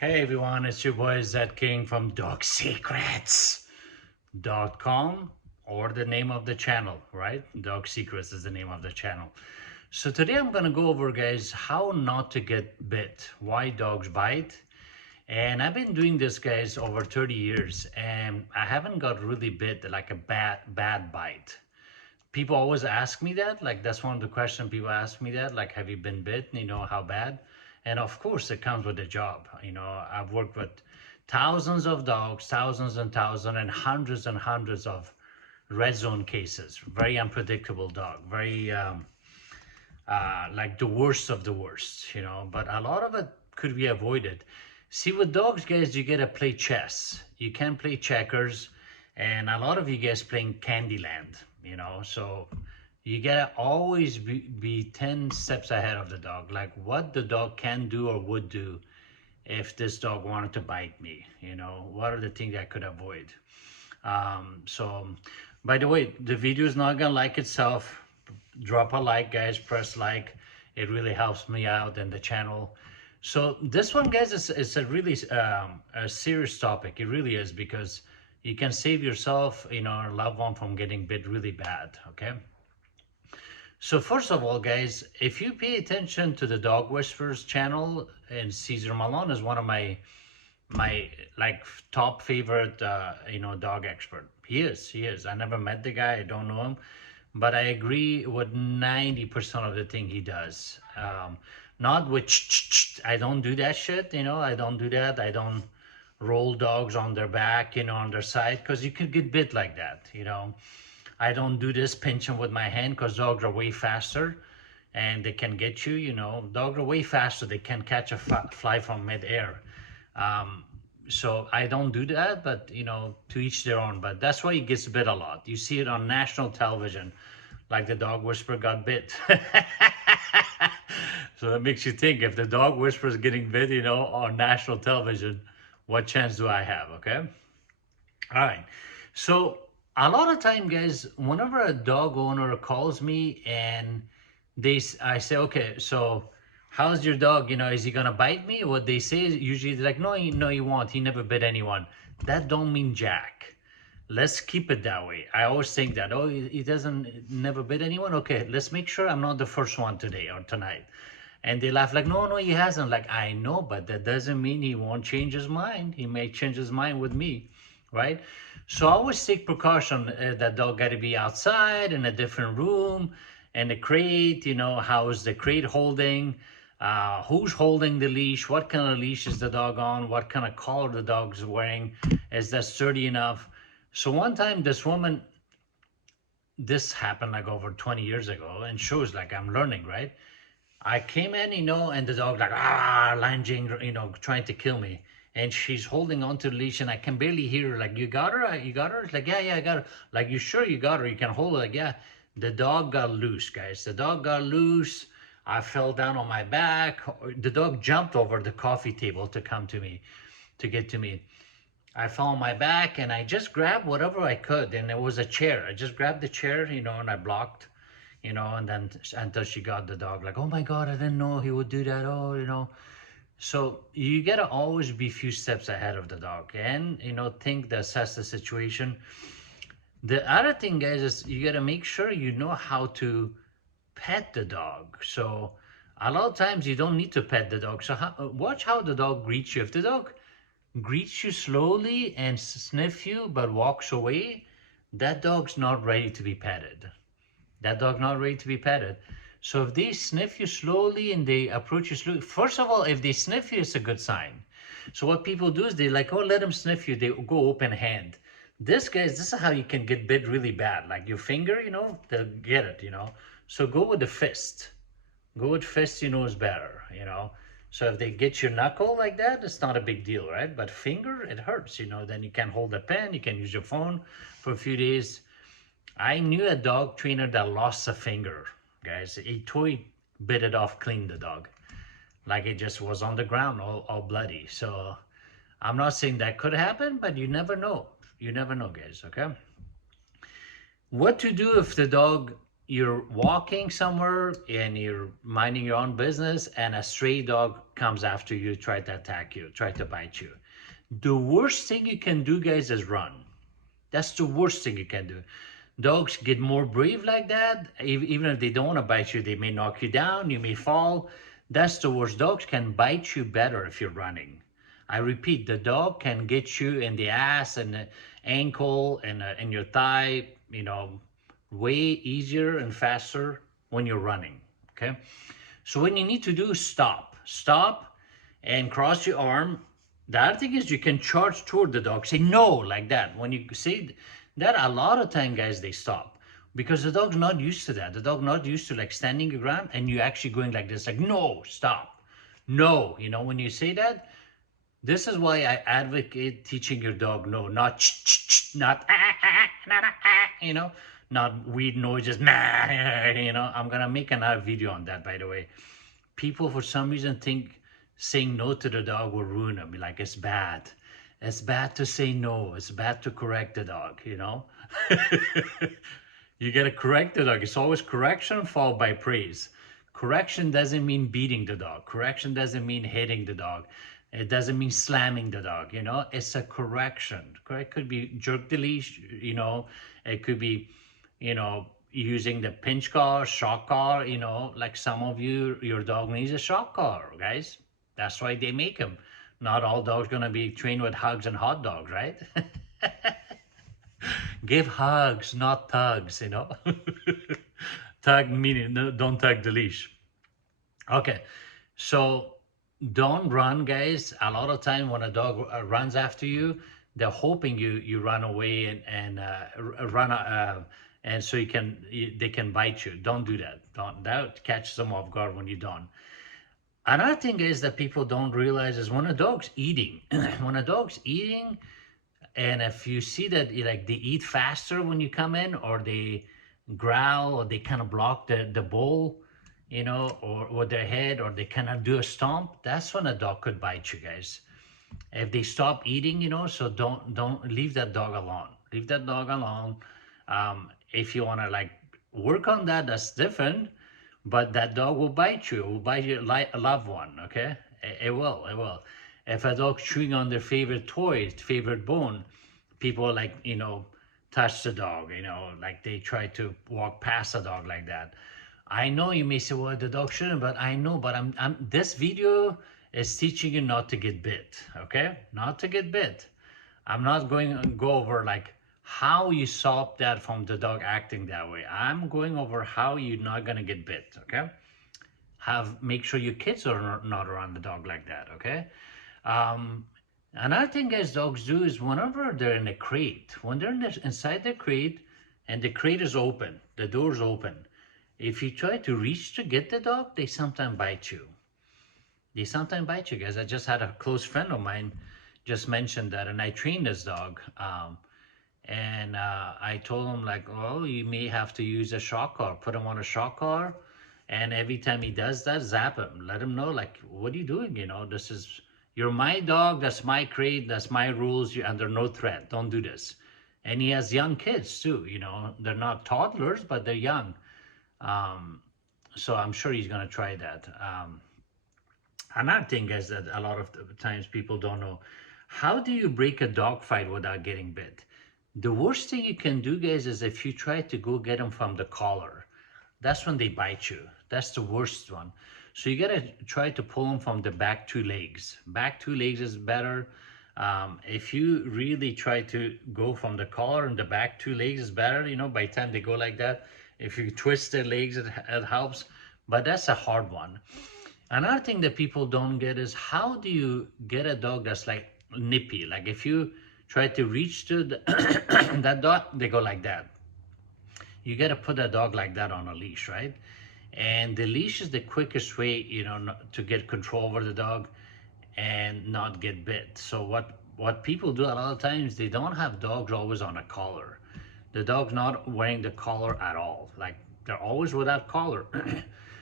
Hey everyone, it's your boy Zed King from DogSecrets.com, or the name of the channel, right? Dog Secrets is the name of the channel. So today I'm gonna go over, guys, how not to get bit, why dogs bite. And I've been doing this, guys, over 30 years, and I haven't got really bit, like a bad bite. People always ask me that, like that's one of the questions people ask me, that like, have you been bit, how bad? And of course it comes with the job. I've worked with thousands of dogs, thousands and thousands, and hundreds of red zone cases. Very unpredictable dog, very like the worst of the worst, but a lot of it could be avoided. See, with dogs, guys, you gotta play chess. You can play checkers, and a lot of you guys playing Candyland, so you gotta always be 10 steps ahead of the dog, like what the dog can do or would do if this dog wanted to bite me. What are the things I could avoid? So by the way, the video is not gonna like itself. Drop a like, guys, press like. It really helps me out and the channel. So this one, guys, is a really a serious topic. It really is, because you can save yourself, a loved one, from getting bit really bad. Okay, so first of all, guys, if you pay attention to the Dog Whisperers channel, and Cesar Malone is one of my like top favorite dog expert. He is. I never met the guy, I don't know him, but I agree with 90% of the thing he does. Not with I don't do that shit. I don't do that. I don't roll dogs on their back, on their side, because you could get bit like that. I don't do this pinching with my hand, because dogs are way faster and they can get you. Dogs are way faster, they can catch a fly from midair. So I don't do that, but to each their own. But that's why he gets bit a lot. You see it on national television, like the dog whisperer got bit. So that makes you think, if the dog whisperer is getting bit, on national television, what chance do I have? Okay. All right. So a lot of time, guys, whenever a dog owner calls me and I say, okay, so how's your dog? Is he gonna bite me? What they say is usually like, no, no, he won't. He never bit anyone. That don't mean jack. Let's keep it that way. I always think that, oh, he doesn't never bit anyone. Okay, let's make sure I'm not the first one today or tonight. And they laugh like, no, no, he hasn't. Like, I know, but that doesn't mean he won't change his mind. He may change his mind with me, right? So I always take precaution. That dog got to be outside in a different room, and the crate, how is the crate holding? Who's holding the leash? What kind of leash is the dog on? What kind of collar the dog's wearing? Is that sturdy enough? So one time this happened like over 20 years ago, and shows like I'm learning, right? I came in, and the dog like lunging, trying to kill me. And she's holding on to the leash, and I can barely hear her. Like, you got her? You got her? It's like, yeah, I got her. Like, you sure you got her? You can hold her? Like, yeah. The dog got loose, guys. The dog got loose. I fell down on my back. The dog jumped over the coffee table to come to me, to get to me. I fell on my back, and I just grabbed whatever I could. And it was a chair. I just grabbed the chair, and I blocked, and then until she got the dog. Like, oh my God, I didn't know he would do that. Oh. So you gotta always be a few steps ahead of the dog, and think to assess the situation. The other thing, guys, is you gotta make sure you know how to pet the dog. So a lot of times you don't need to pet the dog. So watch how the dog greets you. If the dog greets you slowly and sniff you but walks away, that dog's not ready to be petted. That dog not ready to be petted. So if they sniff you slowly and they approach you slowly, first of all, if they sniff you, it's a good sign. So what people do is they like, oh, let them sniff you. They go open hand. This, guys, this is how you can get bit really bad. Like your finger, they'll get it, So go with the fist. Go with fist, is better. So if they get your knuckle like that, it's not a big deal, right? But finger, it hurts, then you can hold a pen, you can use your phone for a few days. I knew a dog trainer that lost a finger, guys. He totally bit it off clean, the dog. Like it just was on the ground, all bloody. So I'm not saying that could happen, but you never know. You never know, guys, okay? What to do if the dog you're walking somewhere and you're minding your own business and a stray dog comes after you, try to attack you, try to bite you. The worst thing you can do, guys, is run. That's the worst thing you can do. Dogs get more brave like that. Even if they don't want to bite you, they may knock you down, you may fall. That's the worst. Dogs can bite you better if you're running. I repeat, the dog can get you in the ass and the ankle and in your thigh, way easier and faster when you're running. Okay. So what you need to do is stop and cross your arm. The other thing is you can charge toward the dog, say no, like that. When you say that, a lot of time, guys, they stop because the dog's not used to that. The dog not used to like standing your ground and you actually going like this, like no, stop, no. When you say that, this is why I advocate teaching your dog no, not not not weird noises. I'm gonna make another video on that, by the way. People for some reason think saying no to the dog will ruin them. Like it's bad. It's bad to say no. It's bad to correct the dog. You gotta correct the dog. It's always correction followed by praise. Correction doesn't mean beating the dog. Correction doesn't mean hitting the dog. It doesn't mean slamming the dog. It's a correction. It could be jerk the leash. It could be, using the pinch collar, shock collar. Like some of you, your dog needs a shock collar, guys. That's why they make them. Not all dogs gonna be trained with hugs and hot dogs, right? Give hugs, not tugs, Tug meaning no, don't tug the leash. Okay, so don't run, guys. A lot of time when a dog runs after you, they're hoping you run away and run and so they can bite you. Don't do that. That catches them off guard when you don't. Another thing is that people don't realize is when a dog's eating, when a dog's eating, and if you see that like they eat faster when you come in, or they growl, or they kind of block the bowl, or with their head, or they kind of do a stomp, that's when a dog could bite you, guys. If they stop eating, so don't leave that dog alone. Leave that dog alone. If you want to like work on that, that's different. But that dog will bite you. It will bite your loved one. Okay, it will. It will. If a dog's chewing on their favorite toy, favorite bone, people like touch the dog. Like they try to walk past the dog like that. I know you may say, well, the dog shouldn't, but I know. But this video is teaching you not to get bit. Okay, not to get bit. I'm not going to go over like how you stop that from the dog acting that way. I'm going over how you're not gonna get bit. Okay, make sure your kids are not around the dog like that. Okay. Another thing guys dogs do is whenever they're in a crate, when they're inside the crate and the crate is open, the door's open, if you try to reach to get the dog, they sometimes bite you. They sometimes bite you, guys. I just had a close friend of mine just mentioned that, and I trained this dog. And I told him like, oh, you may have to use a shock collar, put him on a shock collar, and every time he does that, zap him, let him know like, what are you doing? You're my dog, that's my crate, that's my rules, you're under no threat, don't do this. And he has young kids too, they're not toddlers, but they're young. So I'm sure he's gonna try that. Another thing is that a lot of times people don't know, how do you break a dog fight without getting bit? The worst thing you can do, guys, is if you try to go get them from the collar. That's when they bite you. That's the worst one. So you gotta try to pull them from the back two legs. Back two legs is better. If you really try to go from the collar and the back two legs is better, by the time they go like that, if you twist their legs, it helps. But that's a hard one. Another thing that people don't get is how do you get a dog that's like nippy? Like if you try to reach to that dog, they go like that. You got to put that dog like that on a leash, right? And the leash is the quickest way, to get control over the dog and not get bit. So what people do a lot of times, they don't have dogs always on a collar. The dog's not wearing the collar at all. Like they're always without collar.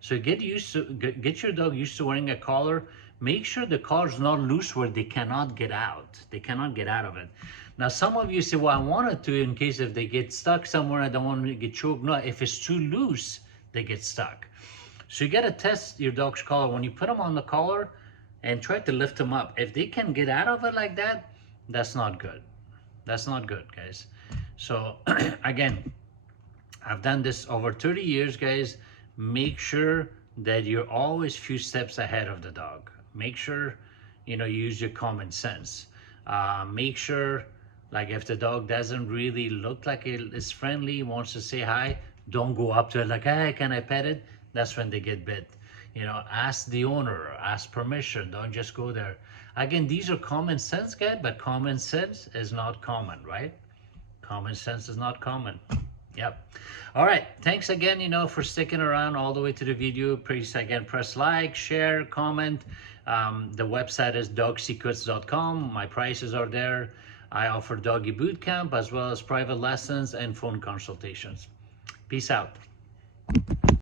So get your dog used to wearing a collar. make sure the collar's not loose where they cannot get out. They cannot get out of it. Now, some of you say, well, I wanted to in case if they get stuck somewhere, I don't want them to get choked. No, if it's too loose, they get stuck. So you got to test your dog's collar. When you put them on the collar and try to lift them up, if they can get out of it like that, that's not good. That's not good, guys. So again, I've done this over 30 years, guys. Make sure that you're always a few steps ahead of the dog. Make sure, you know, you use your common sense. Make sure, like if the dog doesn't really look like it is friendly, wants to say hi, don't go up to it like, hey, can I pet it? That's when they get bit. You know, ask the owner, ask permission, don't just go there. Again, these are common sense, guys, but common sense is not common, right? Common sense is not common. Yep. All right. Thanks again, you know, for sticking around all the way to the video. Please, again, press like, share, comment. The website is dogsecrets.com. My prices are there. I offer doggy boot camp as well as private lessons and phone consultations. Peace out.